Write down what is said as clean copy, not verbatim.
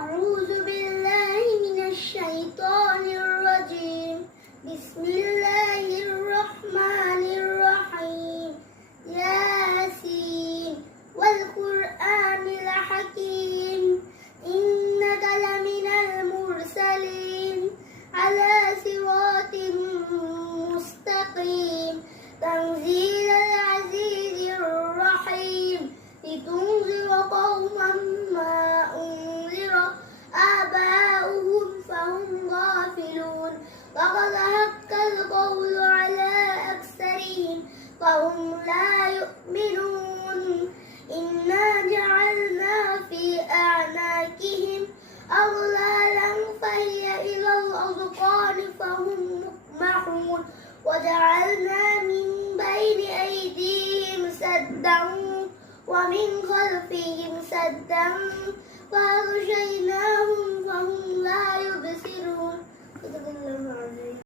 أعوذ بالله من الشيطان الرجيم بسم الله الرحمن الرحيم ياسين والقرآن الحكيم إنك لمن المرسلين على صراط مستقيم تنزيل العزيز الرحيم لتنذر قوما ما أنذر آباؤهم فهم غافلون وقد حق القول على أكثرهم فهم لا يؤمنون إنا جعلنا في أعناقهم أغلالا فهي إلى الأذقان فهم مقمحون وجعلنا من بين أيديهم سدا ومن خلفهم سدا فأغشيناهم